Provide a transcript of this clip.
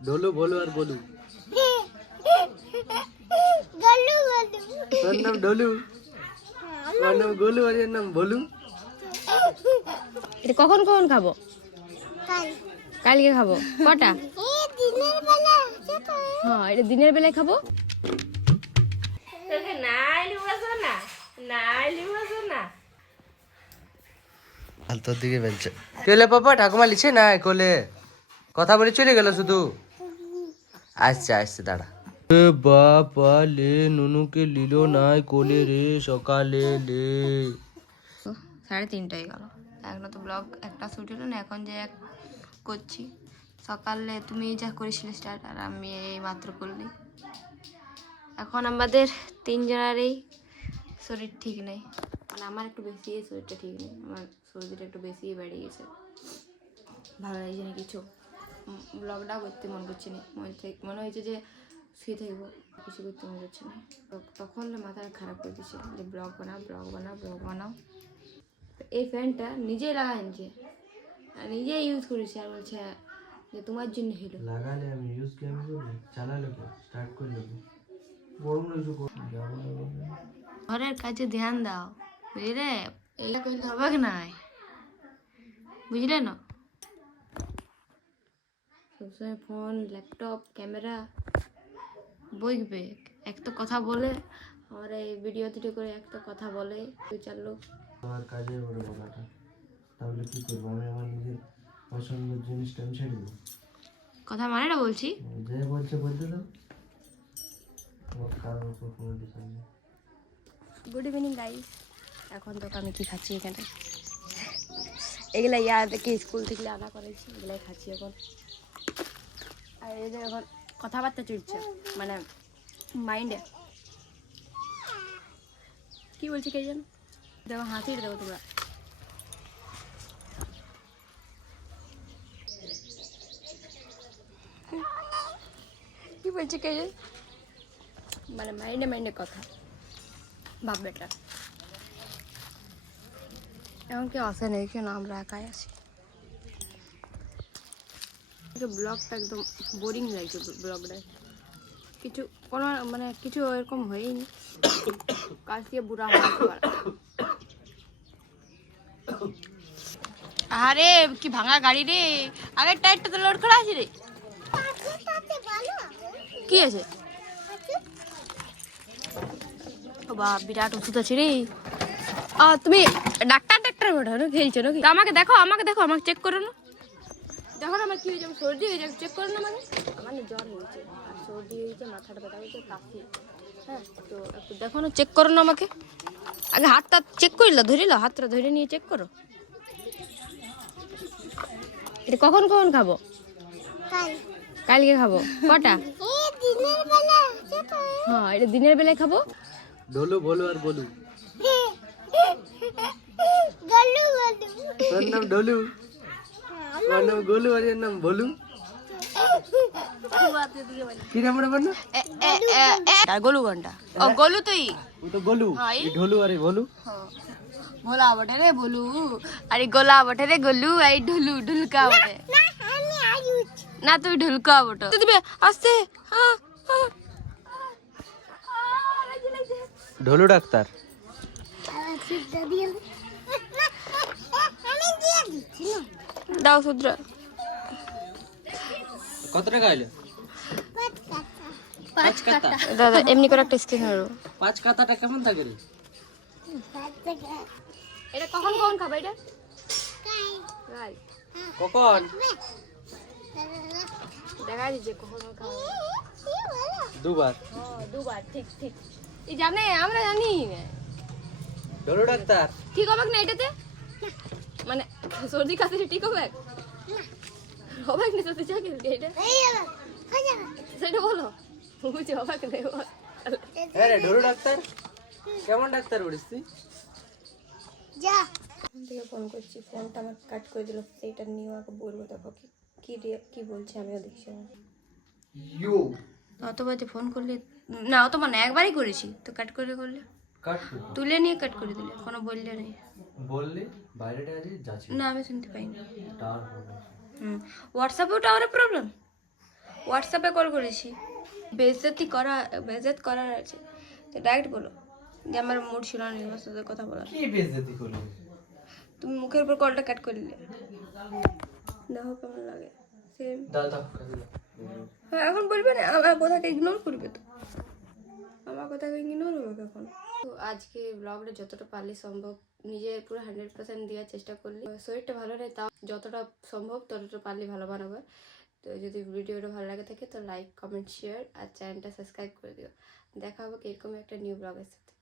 ढोलू बोलू और बोलू তোর নাম ঢোলু, আমার নাম গোলু আর এর নাম বলু। এটা কখন কখন খাবো? কালকে খাবো। কটা? হ্যাঁ, এটা দিনের বেলায় খাবো। তোর দিকে বলছে কেলে পাপা ঠাকুমা লিছে না কোলে কথা বলে চলে গেল শুধু। আসছে আসছে দাঁড়া। বাবা লে নুনুকে লিলো নাই কোলে রে সকালে লে। 3:30 গেল, এখনো তো ব্লগ একটা শুট হলো না। এখন যে করছি, সকালে তুমি যা করেছিলে স্টার্ট আর আমি এই মাত্র করলি। এখন আমাদের তিনজনেরই শরীর ঠিক নেই, মানে আমার একটু বেশি শরীরটা ঠিক নেই, আমার সর্দিটা একটু বেশি বেড়ে গেছে। ভালো লাগছে না কিছু, ব্লগটাও করতে মন করছে না, মনে হয়েছে যে শুয়ে থাকবো, কিছু করতে মনে করছে না। তখন মাথা খারাপ করে দিচ্ছে যে ব্লগ বানাও ব্লগ বানাও ব্লগ বানাও। এই ফ্যানটা নিজেই লাগাইছে, নিজেই ইউজ করেছি, আর বলছে যে তোমার জন্য হলো। লাগালে আমি ইউজ কেমন করব, চালালে তো স্টার্ট করলে গরম লাগছে। ঘরের কাজে ধ্যান দাও, বুঝলে? এই করলে হবে না, বুঝলে না? সবসময় ফোন ল্যাপটপ ক্যামেরা বইবে, এক তো কথা বলে আমার এই ভিডিও টিডিও করে এক তো কথা বলে 2-4 লোক। আমার কাজে ওরে বলাটা, তাহলে কি করবো আমি? আমার নিজের পছন্দের জিনিসটা আমি ছেড়ে দেবো। কথা মানে না বলছি, যে বলছে বলতে দাও, তোমার কারোর উপর কোনো ডিপেন্ড নেই। Good evening guys. এখন তো আমি কি খাচ্ছি এখানে, এগুলা ইয়াদেরকে স্কুল থেকে আনা করেছি, এগুলাই খাচ্ছি এখন। আর এই যে এখন কথাবার্তা চলছে, মানে মাইন্ডে কি বলছি কে জানো, দেখো হাসি দেবো তোমরা। কি বলছি কে জানো, মানে মাইন্ডে মাইন্ডে কথা ভাববে এটা। এখন কেউ আসে নেই, কেন আমরা একাই আছি। ব্লগটা একদম বোরিং লাগছে, ব্লগটা কিছু কোনো মানে কিছু এরকম হয়নি, কাজ দিয়ে বুড়া হওয়া। আরে কি ভাঙা গাড়ি রে, আগের টায়ারটা তো লোড করা আছে রে। কি আছে? ও বাপ, বিরাট ওষুধ আছে রে। তুমি ডাক্তার বেঠানো খেলছো নাকি? আমাকে দেখো, আমাকে চেক করো না, দেখো না আমার কি হয়েছে, আমার সর্দি হয়ে যাবে, চেক করো না আমাকে। আমার না জ্বর হয়েছে আর সর্দি হয়েছে, মাথাটা ব্যথা হয়েছে, কাশি। হ্যাঁ, তো একটু দেখো না, চেক করো না আমাকে। আগে হাতটা চেক করিল, ধরিল, হাতটা ধরে নিয়ে চেক করো। এটা কখন কখন খাবো? কালকে খাবো। কটা? হ্যাঁ, এটা দিনের বেলায় খাবো। ঢোলু বলু আর বলু। তোর নাম ঢোলু, আমার নাম গোলু আর এর নাম বলু। কি নাম রে বলু? গোলু ঘন্টা। ও গোলু তুই? ও তো গোলু, এই ঢোলু আরে বলু। ভোলা বটে রে বলু, আরে গোলা বটে রে গোলু, এই ঢুলু ঢুলকা বটে না, তুই ঢুলকা বটো তুই দিবে আস্তে। ঢোলু ডাক্তার। দাও সুদ্রা। কত টাকা আইলো? 5 কাতা। দাদা এমনি করে একটা স্ক্রিন হলো। 5 কাতাটা কেমন থাকে রে? এটা কখন কখন খাবা এটা? কাল। কখন? দেখা দিছে কখন খাবা। দুবার। দুবার, ঠিক ঠিক। এই জানে, আমরা জানি না। ঢোলু ডাক্তার ঠিক হবে না এটাতে? মানে সর্দি কাশি ঠিক হবে? হবে না সর্দি চাকে এটা? সেটা বলো, বুঝে হবে না? হ্যাঁ রে ঢোলু ডাক্তার, কেমন ডাক্তার বলিস তুই? যা ফোন থেকে ফোন করছি, ফোনটা আমার কাট করে দিল, সেইটা নিয়ে আমাকে বলবো। দেখো কি বলছে, আমিও দেখছি। ইউ অত বাজে ফোন করলে না, অত মানে একবারই করেছি তো কাট করলে কাট তুলে নিয়ে কাট করে দিলে, কোনো বললে নেই। বললে বাইরেটা আছে যাচ্ছে না আমি শুনতে পাইনি। Tower problem. হোয়াটসঅ্যাপেও টাওয়ারের প্রবলেম? হোয়াটসঅ্যাপে কল করেছি, বেজত করার আছে, তো ডাইরেক্ট বলো যে আমার মুড ছিল না তোমার সাথে কথা বলার। কি বেইজ্জতি করলি? তুমি মুখের উপর কলটা কাট করে দিলে, দেখো কেমন লাগে। সেম। দাও দাও কাজে দাও। হ্যাঁ এখন বলবে না, আমার কথাকে ইগনোর করবে তো, আমার কথাকে ইগনোর হবে এখন। তো আজকে ব্লগটা যতটা পারলে সম্ভব নিজের পুরো 100% দেওয়ার চেষ্টা করলি। শরীরটা ভালো নেই, তাও যতটা সম্ভব ততটা পারলে ভালো বানাবো। তো যদি ভিডিওটা ভালো লাগে থাকে তো লাইক কমেন্ট শেয়ার আর চ্যানেলটা সাবস্ক্রাইব করে দিও। দেখা হবে এরকম একটা নিউ ব্লগের সাথে।